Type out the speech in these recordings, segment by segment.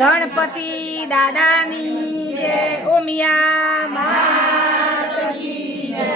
ગણપતિ દાદાની જય ઓમિયા માત કી જય.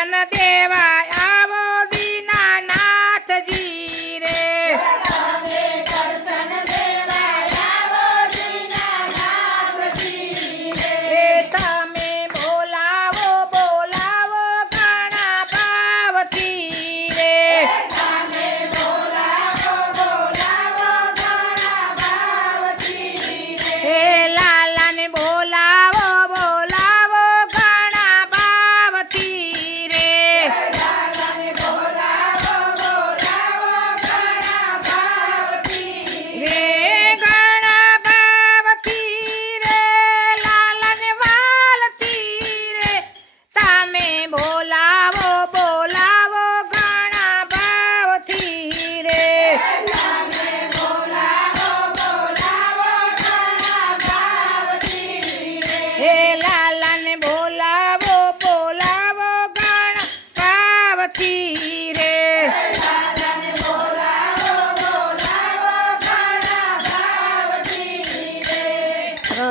દર્શન દેવા photography